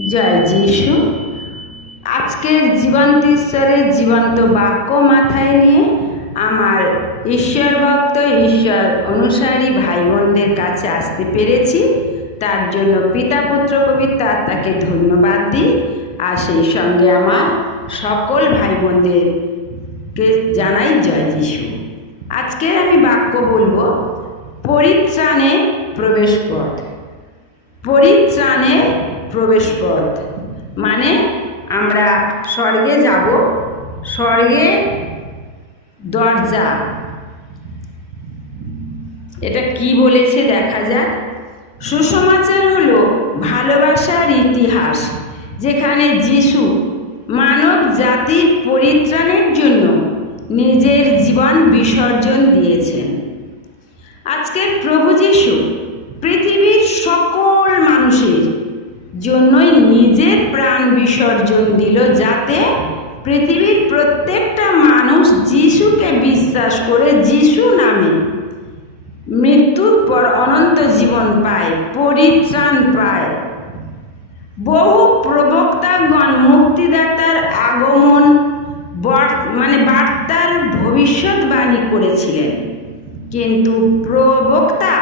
জয় যিশু। আজকের জীবন্ত ঈশ্বরের জীবন্ত বাক্য মাথায় নিয়ে আমার ঈশ্বর ভক্ত, ঈশ্বর অনুসারী ভাই বোনদের কাছে আসতে পেরেছি। তার জন্য পিতা, পুত্র কবিতা তাকে ধন্যবাদ দিই। আর সেই সঙ্গে আমার সকল ভাই বোনদেরকে জানাই জয় যিশু। আজকে আমি বাক্য বলব, পরিত্রাণে প্রবেশ পথ। পরিত্রাণে প্রবেশ পথ মানে আমরা স্বর্গে যাব, স্বর্গে দরজা। এটা কি বলেছে দেখা যাক। সুসমাচার হলো ভালোবাসার ইতিহাস, যেখানে যিশু মানব জাতির পরিত্রাণের জন্য নিজের জীবন বিসর্জন দিয়েছেন। আজকের প্রভু যিশু পৃথিবীর সকল মানুষের জন্যই নিজের প্রাণ বিসর্জন দিল যাতে পৃথিবীর প্রত্যেকটা মানুষ যিশুকে বিশ্বাস করে যিশু নামে মৃত্যুর পর অনন্ত জীবন পায়, পরিত্রাণ পায়। বহু প্রবক্তাগণ, মুক্তিদাতার আগমন মানে বার্তার ভবিষ্যৎবাণী করেছিলেন। কিন্তু প্রবক্তা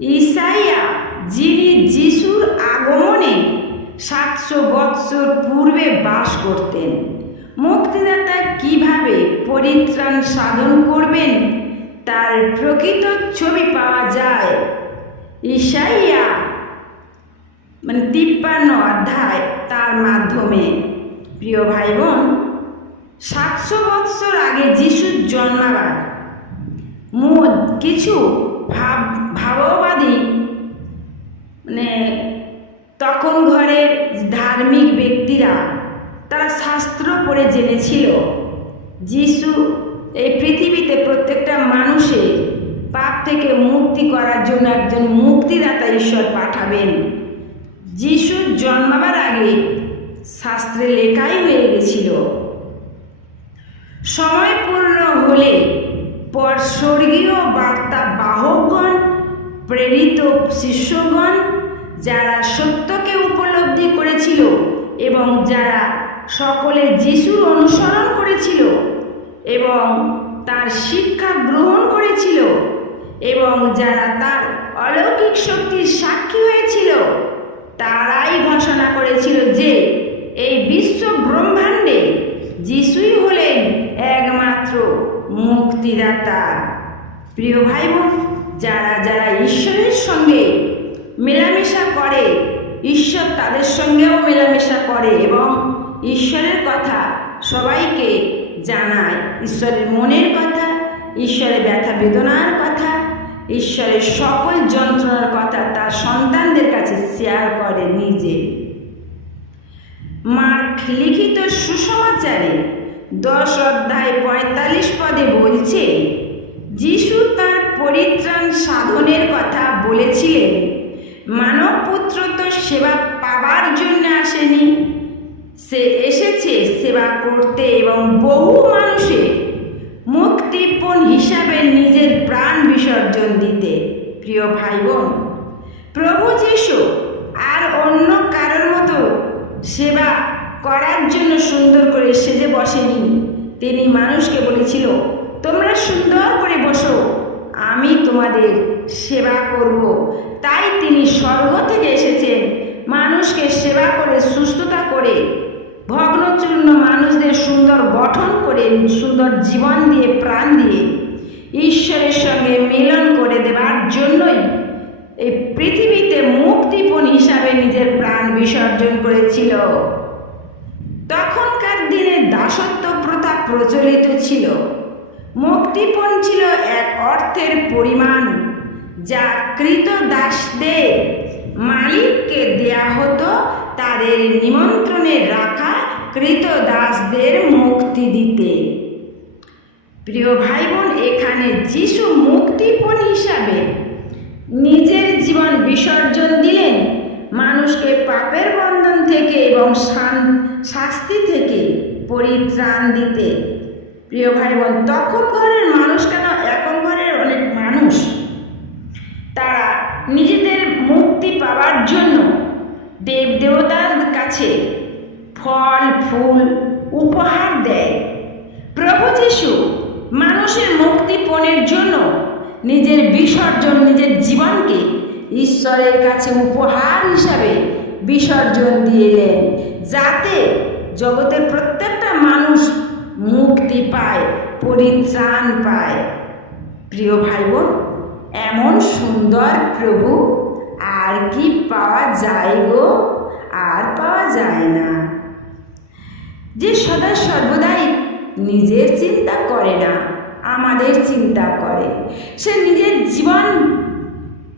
ইসাইয়া যিনি যিশুর আগমনে সাতশো বৎসর পূর্বে বাস করতেন। মুক্তিদাতা কীভাবে পরিত্রাণ সাধন করবেন, তার প্রকৃত ছবি পাওয়া যায় ঈশাইয়া মানে তিপ্পান্ন অধ্যায় তার মাধ্যমে। প্রিয় ভাই বোন সাতশো বৎসর আগে যিশুর জন্মাবার। মূল কিছু ভাব ভাববাদী মানে তখন ঘরের ধার্মিক ব্যক্তিরা তারা শাস্ত্র পড়ে জেনেছিল যিশু এই পৃথিবীতে প্রত্যেকটা মানুষের পাপ থেকে মুক্তি করার জন্য একজন মুক্তিদাতা ঈশ্বর পাঠাবেন। যিশুর জন্মাবার আগে শাস্ত্রে লেখাই হয়ে গেছিল। সময় পূর্ণ হলে পর স্বর্গীয় বার্তা বাহকগণ, প্রেরিত শিষ্যগণ যারা সত্যকে উপলব্ধি করেছিল এবং যারা সকলে যিশুর অনুসরণ করেছিল এবং তার শিক্ষা গ্রহণ করেছিল এবং যারা তার অলৌকিক শক্তির সাক্ষী হয়েছিল, তারাই ঘোষণা করেছিল যে এই বিশ্ব ব্রহ্মাণ্ডে যিশুই হলেন একমাত্র মুক্তিদাতা। প্রিয় ভাই বোন যারা যারা ঈশ্বরের সঙ্গে মেলামেশা করে। ঈশ্বর তাদের সঙ্গেও মেলামেশা করে এবং ঈশ্বরের কথা সবাইকে জানায়। ঈশ্বরের মনের কথা, ঈশ্বরের ব্যথা বেদনার কথা, ঈশ্বরের সকল যন্ত্রণার কথা তার সন্তানদের কাছে শেয়ার করে নিজে। মার্ক লিখিত সুসমাচারে দশ অধ্যায় পঁয়তাল্লিশ পদে বলছে, যিশু তার পরিত্রাণ সাধনের কথা বলেছিলেন। মানব পুত্র তো সেবা পাবার জন্য আসেনি। সে এসেছে সেবা করতে এবং বহু মানুষের মুক্তিপণ হিসাবে নিজের প্রাণ বিসর্জন দিতে। প্রিয় ভাই বোন প্রভু যিশু আর অন্য কারোর মতো সেবা করার জন্য সুন্দর করে সেজে বসেনি। তিনি মানুষকে বলেছিল, তোমরা সুন্দর করে বসো। আমি তোমাদের সেবা করব। তাই তিনি স্বর্গ থেকে এসেছেন। মানুষকে সেবা করে, সুস্থতা করে, ভগ্নচূর্ণ মানুষদের সুন্দর গঠন করে, সুন্দর জীবন দিয়ে, প্রাণ দিয়ে ঈশ্বরের সঙ্গে মিলন করে দেওয়ার জন্যই এই পৃথিবীতে মুক্তিপণ হিসাবে নিজের প্রাণ বিসর্জন করেছিল। তখনকার দিনে দাসত্ব প্রথা প্রচলিত ছিল। মুক্তিপণ ছিল এক অর্থের পরিমাণ, যা কৃত দাসদের মালিককে দেয়া হতো তাদের নিমন্ত্রণে রাখা কৃত দাসদের মুক্তি দিতে। প্রিয় ভাই বোন এখানে যিশু মুক্তিপণ হিসাবে নিজের জীবন বিসর্জন দিলেন। মানুষকে পাপের বন্ধন থেকে এবং শাস্তি থেকে পরিত্রাণ দিতে। প্রিয় ভাই বোন তখন ঘরের মানুষ কেন? এখন ঘরের অনেক মানুষ। তারা নিজেদের মুক্তি পাওয়ার জন্য দেবদেবতার কাছে ফল, ফুল উপহার দেয়। প্রভু যিশু মানুষের মুক্তিপণের জন্য নিজের বিসর্জন, নিজের জীবনকে ঈশ্বরের কাছে উপহার হিসাবে বিসর্জন দিয়ে দিলেন যাতে জগতের প্রত্যেকটা মানুষ মুক্তি পায়, পরিত্রাণ পায়। প্রিয় ভাই বোন এমন সুন্দর প্রভু আর কি পাওয়া যায় গো? আর পাওয়া যায় না। যে সদা সর্বদাই নিজের চিন্তা করে না, আমাদের চিন্তা করে। সে নিজের জীবন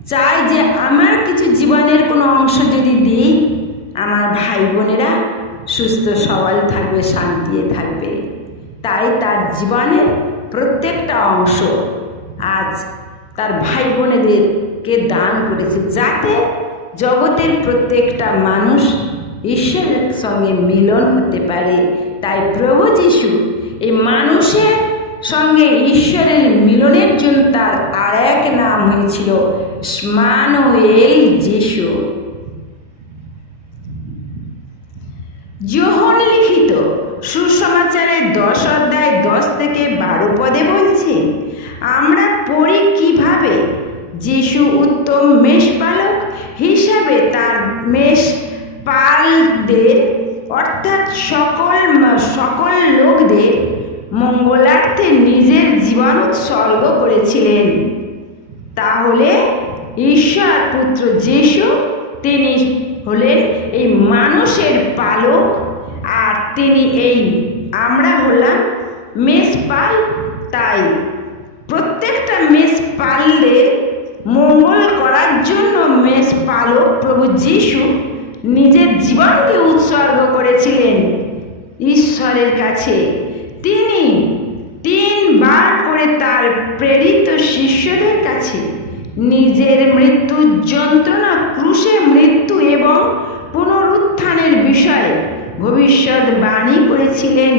চায় যে আমার কিছু জীবনের কোনো অংশ যদি দিই, আমার ভাই বোনেরা সুস্থ সবল থাকবে শান্তিতে থাকবে। তাই তার জীবনের প্রত্যেকটা অংশ আজ তার ভাই বোনেদেরকে দান করেছে যাতে জগতের প্রত্যেকটা মানুষ ঈশ্বরের সঙ্গে মিলন হতে পারে। তাই প্রভু যিশু এই মানুষের সঙ্গে ঈশ্বরের মিলনের জন্য তার আর এক নাম হয়েছিল স্মানুয়েল যিশু। যোহন লিখিত সুসমাচারের দশ অধ্যায় দশ থেকে বারো পদে বলছে, আমরা পড়ি কীভাবে? যিশু উত্তম মেষপালক হিসাবে তার মেষ পালদের অর্থাৎ সকল সকল লোকদের মঙ্গলার্থে নিজের জীবন উৎসর্গ করেছিলেন। তাহলে ঈশ্বর পুত্র যিশু, তিনি হলেন এই মানুষের পালক তিনি এই, আমরা হলাম মেষ পাল তাই। প্রত্যেকটা মেষপালদের মঙ্গল করার জন্য মেষপালক প্রভু যিশু নিজের জীবনকে উৎসর্গ করেছিলেন। ঈশ্বরের কাছে তিনি তিনবার করে তার প্রেরিত শিষ্যদের কাছে নিজের মৃত্যুর যন্ত্রণা, ক্রুশে মৃত্যু এবং পুনরুত্থানের বিষয়ে ভবিষ্যৎবাণী করেছিলেন।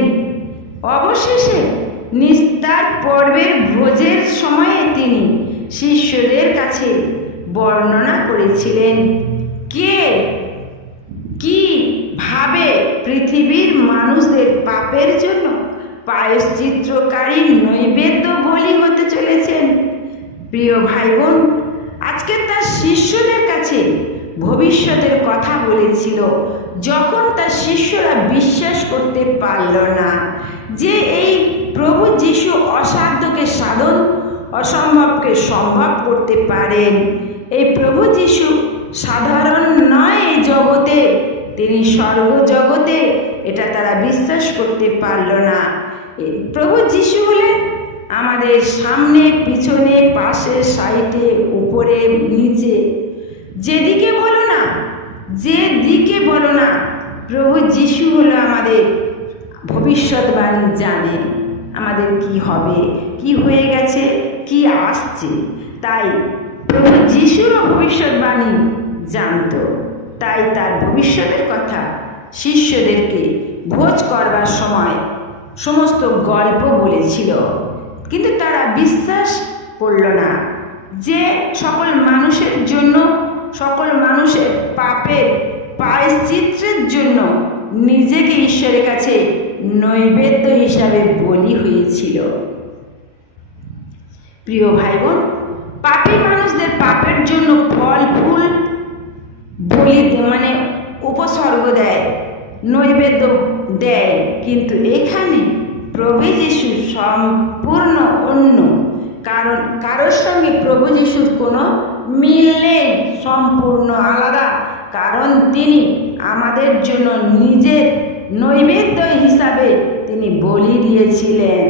অবশেষে নিস্তার পর্বের ভোজের সময়ে তিনি শিষ্যদের কাছে বর্ণনা করেছিলেন। কে? কি ভাবে পৃথিবীর মানুষদের পাপের জন্য পায়শ্চিত্রকারী নৈবেদ্য বলি হতে চলেছেন? প্রিয় ভাই বোন আজকে তার শিষ্যদের কাছে ভবিষ্যতের কথা বলেছিল যখন তার শিষ্যরা বিশ্বাস করতে পারল না যে এই প্রভু যিশু অসাধ্যকে সাধন অসম্ভবকে সম্ভব করতে পারেন, এই প্রভু যিশু সাধারণ নয় এই জগতে, তিনি সর্বজগতে এটা তারা বিশ্বাস করতে পারল না। প্রভু যিশু হলেন আমাদের সামনে, পিছনে, পাশে, সাইডে, উপরে, নিচে, যেদিকে বলো যে দিকে বলো না, প্রভু যিশু হলো আমাদের ভবিষ্যৎবাণী জানে আমাদের কি হবে, কি হয়ে গেছে, কি আসছে। তাই প্রভু যিশুরও ভবিষ্যৎবাণী জানত। তাই তার ভবিষ্যতের কথা শিষ্যদেরকে ভোজ করবার সময় সমস্ত গল্প বলেছিল। কিন্তু তারা বিশ্বাস করল না যে সকল মানুষের জন্য সকল মানুষের পাপের পায়শ্চিত্রের জন্য নিজেকে ঈশ্বরের কাছে নৈবেদ্য হিসাবে বলি হয়েছিল। প্রিয় ভাই বোন পাপী মানুষদের পাপের জন্য ফল, ফুল, বলি মানে উপসর্গ দেয়, নৈবেদ্য দেয়। কিন্তু এখানে প্রভু যিশু সম্পূর্ণ অন্য। কারণ কারোর সঙ্গে প্রভু যিশুর কোনো মিল নেই সম্পূর্ণ আলাদা, কারণ তিনি আমাদের জন্য নিজের নৈবেদ্য হিসাবে তিনি বলি দিয়েছিলেন।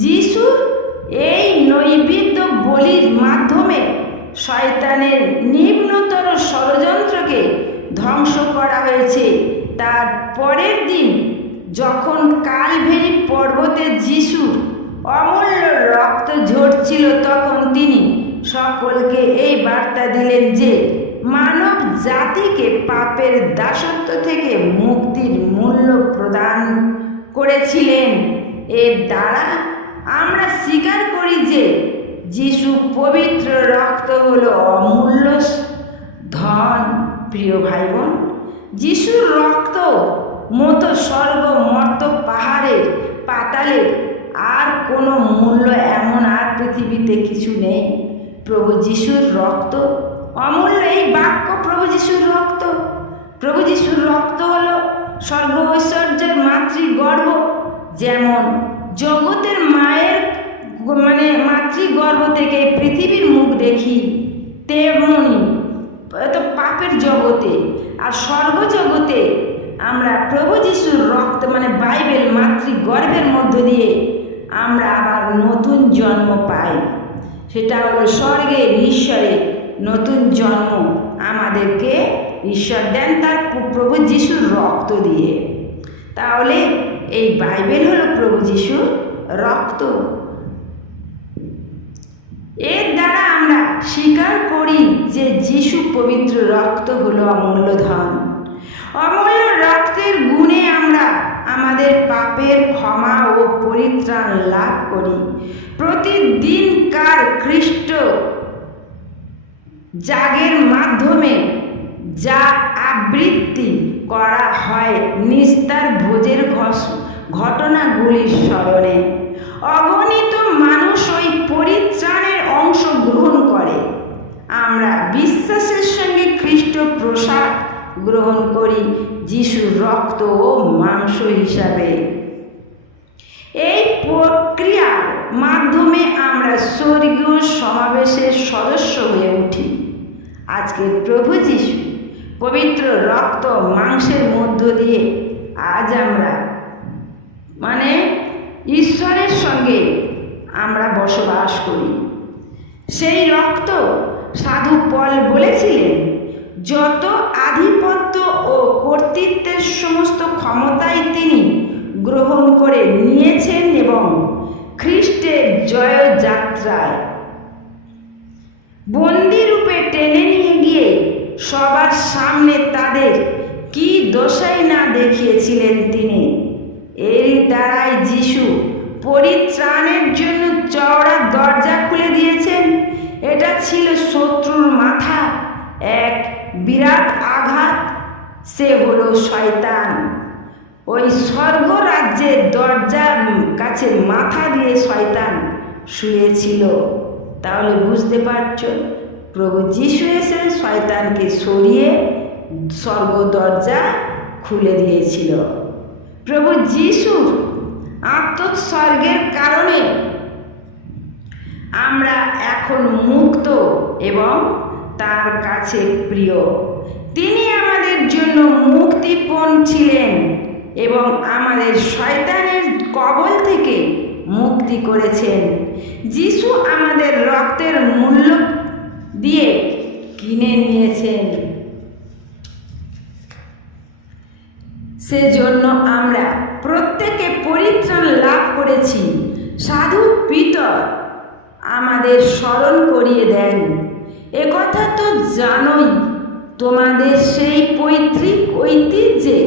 যিশুর এই নৈবেদ্য বলির মাধ্যমে শয়তানের নিম্নতর ষড়যন্ত্রকে ধ্বংস করা হয়েছে। তার পরের দিন যখন কালভেরি পর্বতে যিশুর অমূল্য রক্ত ঝরছিল, তখন তিনি সকলকে এই বার্তা দিলেন যে, মানব জাতিকে পাপের দাসত্ব থেকে মুক্তির মূল্য প্রদান করেছিলেন। এর দ্বারা আমরা স্বীকার করি যে, যিশু পবিত্র রক্ত হল অমূল্য ধন। প্রিয় ভাই বোন যিশুর রক্ত মতো স্বর্গ, মর্ত পাহাড়ের পাতালের আর কোনো মূল্য এমন আর পৃথিবীতে কিছু নেই। প্রভু যিশুর রক্ত, অমূল্য এই বাক্য প্রভু যিশুর রক্ত। প্রভু যিশুর রক্ত হলো স্বর্গ ঐশ্বর্যের মাতৃগর্ভ, যেমন জগতের মায়ের মানে মাতৃগর্ভ থেকে পৃথিবীর মুখ দেখি, তেমনি তো পাপের জগতে আর স্বর্গ জগতে আমরা প্রভু যিশুর রক্ত মানে বাইবেল মাতৃগর্ভের মধ্য দিয়ে আমরা আবার নতুন জন্ম পাই। সেটা হলো স্বর্গের ঈশ্বরের নতুন জন্ম আমাদেরকে ঈশ্বর দেন তার প্রভু যিশুর রক্ত দিয়ে। তাহলে এই বাইবেল হলো প্রভু যিশুর রক্ত। এর দ্বারা আমরা স্বীকার করি যে যিশু পবিত্র রক্ত হলো অমূল্য ধন। অমূল্য রক্তের গুণে আমরা আমাদের পাপের ক্ষমা ও পরিত্রাণ লাভ করি। প্রতিদিনকার খ্রিস্ট জাগের মাধ্যমে যা আবৃত্তি করা হয় নিস্তার ভোজের ঘটনাগুলির স্মরণে। অগণিত মানুষ ওই পরিত্রাণের অংশ গ্রহণ করে। আমরা বিশ্বাসের সঙ্গে খ্রিস্ট প্রসাদ গ্রহণ করি যিশুর রক্ত ও মাংস হিসাবে। এই প্রক্রিয়ার মাধ্যমে আমরা স্বর্গীয় সমাবেশের সদস্য হয়ে উঠি। আজকের প্রভু যিশু পবিত্র রক্ত মাংসের মধ্য দিয়ে আজ আমরা মানে ঈশ্বরের সঙ্গে আমরা বসবাস করি। সেই রক্ত সাধু পল বলেছিলেন যত আধিপত্য ও কর্তৃত্বের সমস্ত ক্ষমতাই তিনি গ্রহণ করে নিয়েছেন এবং খ্রিস্টের জয়যাত্রায় বন্দি রূপে টেনে নিয়ে গিয়ে সবার সামনে তাদের কি দশাই না দেখিয়েছিলেন তিনি? এর দ্বারাই যিশু পরিত্রাণের জন্য চওড়া দরজা খুলে দিয়েছেন। এটা ছিল শত্রুর মাথা। এক বিরাট আঘাত, সে হলো শয়তান। ওই স্বর্গ রাজ্যের দরজার কাছে মাথা দিয়ে শয়তান শুয়েছিল। তাহলে বুঝতে পারছ, প্রভু যিশু এসে শয়তানকে সরিয়ে স্বর্গ দরজা খুলে দিয়েছিল। প্রভু যিশুর আত্মোৎসর্গের কারণে আমরা এখন মুক্ত এবং তার কাছে প্রিয়। তিনি আমাদের জন্য মুক্তিপণ ছিলেন এবং আমাদের শয়তানের কবল থেকে মুক্তি করেছেন। যিশু আমাদের রক্তের মূল্য দিয়ে কিনে নিয়েছেন। সেজন্য আমরা প্রত্যেকে পরিত্রাণ লাভ করেছি। সাধু পিতর আমাদের স্মরণ করিয়ে দেন। একথা তো জানোই। তোমাদের সেই পৈতৃক ঐতিহ্যে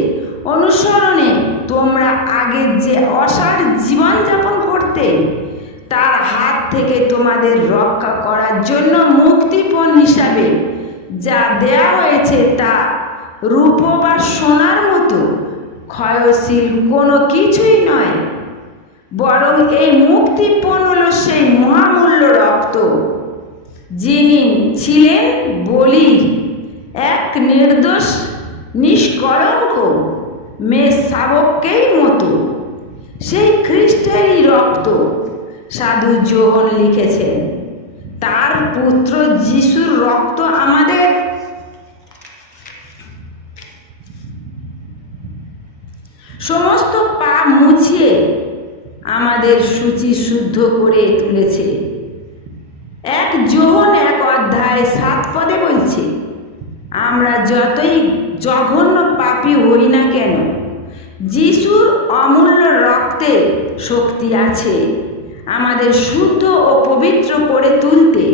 অনুসরণে তোমরা আগে যে অসার জীবনযাপন করতে, তার হাত থেকে তোমাদের রক্ষা করার জন্য মুক্তিপণ হিসাবে যা দেয়া হয়েছে তা রূপ বা সোনার মতো, ক্ষয়শীল কোনো কিছুই নয়। বরং এই মুক্তিপণ হল সেই মহামূল্য রক্ত। যিনি ছিলেন বলির এক নির্দোষ নিষ্কলঙ্ক মেয়ে শাবককেই মতো। সেই খ্রিস্টেরই রক্ত সাধু যোহন লিখেছেন, তার পুত্র যিশুর রক্ত আমাদের। সমস্ত পাপ মুছিয়ে আমাদের সূচি শুদ্ধ করে তুলেছে। এক যোহন এক অধ্যায় সাত পদে বলছে, আমরা যতই জঘন্য পাপী হই না কেন, যিশুর অমূল্য রক্তে শক্তি আছে, আমাদের শুদ্ধ ও পবিত্র করে তুলতে।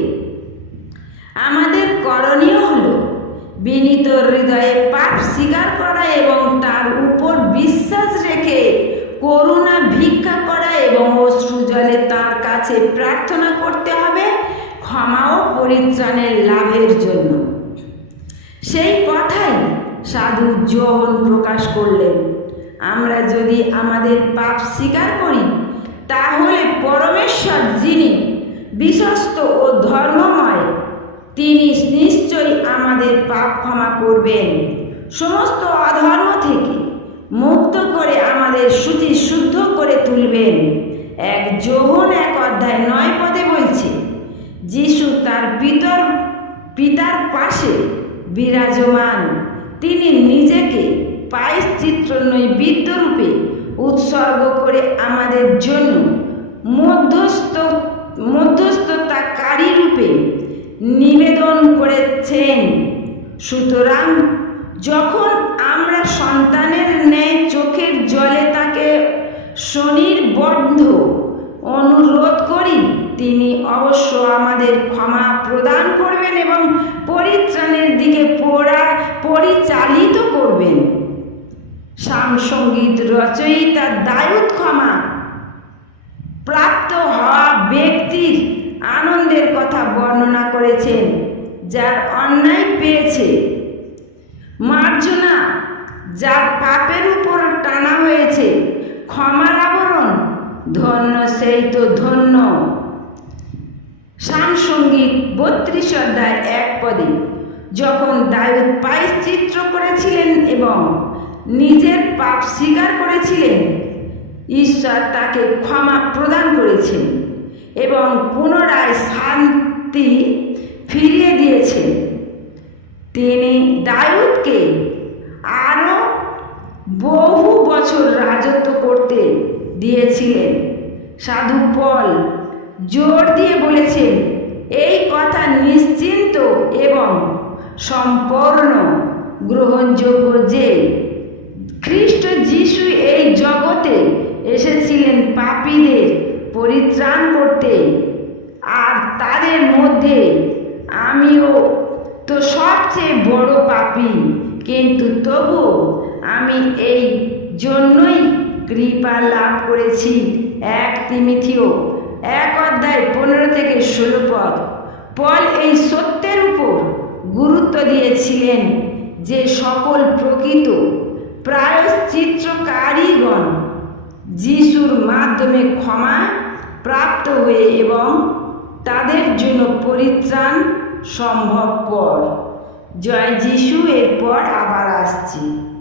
আমাদের করণীয় হল বিনীত হৃদয়ে পাপ স্বীকার করা এবং তার উপর বিশ্বাস রেখে করুণা ভিক্ষা করা এবং অশ্রু জলে তার কাছে প্রার্থনা করতে হবে। ক্ষমা ও পরিত্রাণের লাভের জন্য। সেই কথাই সাধু যোহন প্রকাশ করলেন। আমরা যদি আমাদের পাপ স্বীকার করি, তাহলে পরমেশ্বর যিনি বিশ্বস্ত ও ধর্মময়, তিনি নিশ্চয়ই আমাদের পাপ ক্ষমা করবেন। সমস্ত অধর্ম থেকে মুক্ত করে আমাদের সূচি শুদ্ধ করে তুলবেন। এক যোহন এক অধ্যায় নয় পদে বলছে যিশু তার পিতর, পিতার পাশে বিরাজমান। তিনি নিজেকে পায়শ্চিত্র নৈবেদ্য রূপে উৎসর্গ করে আমাদের জন্য মধ্যস্থ, মধ্যস্থতাকারী রূপে নিবেদন করেছেন। সুতরাং যখন আমরা সন্তানের ন্যায় চোখের জলে তাকে স্বনির্বদ্ধ অনুরোধ করি তিনি অবশ্য আমাদের ক্ষমা প্রদান করবেন এবং পরিত্রাণের দিকে পড়া পরিচালিত করবেন। সামসঙ্গীত রচয়িতা দায়ুত ক্ষমা। প্রাপ্ত হওয়া ব্যক্তির আনন্দের কথা বর্ণনা করেছেন, যার অন্যায় পেয়েছে। মার্জনা, যার পাপের উপর টানা হয়েছে। ক্ষমার আবরণ, ধন্য সেই তো ধন্য। সামসঙ্গীত বত্রিশ অধ্যায় এক পদে। যখন দায়ুদ পায়শ্চিত্র করেছিলেন এবং নিজের পাপ স্বীকার করেছিলেন, ঈশ্বর তাকে ক্ষমা প্রদান করেছেন এবং পুনরায় শান্তি ফিরিয়ে দিয়েছেন। তিনি দায়ুদকে আরও বহু বছর রাজত্ব করতে দিয়েছিলেন। সাধু পল জোর দিয়ে বলেছেন এই কথা নিশ্চিন্ত এবং সম্পূর্ণ গ্রহণযোগ্য যে খ্রিস্ট যিশু এই জগতে এসেছিলেন পাপীদের পরিত্রাণ করতে। আর তাদের মধ্যে আমিও তো সবচেয়ে বড় পাপি, কিন্তু তবু আমি এই জন্যই কৃপা লাভ করেছি। এক তিমিথিও এক অধ্যায় পনেরো থেকে ষোলো পদ। পল এই সত্যের উপর গুরুত্ব দিয়েছিলেন যে সকল প্রকৃত প্রায়শ্চিত্রকারীগণ যিশুর মাধ্যমে ক্ষমা প্রাপ্ত হয়ে এবং তাদের জন্য পরিত্রাণ সম্ভবপর জয় যিশু, এরপর আবার আসছি।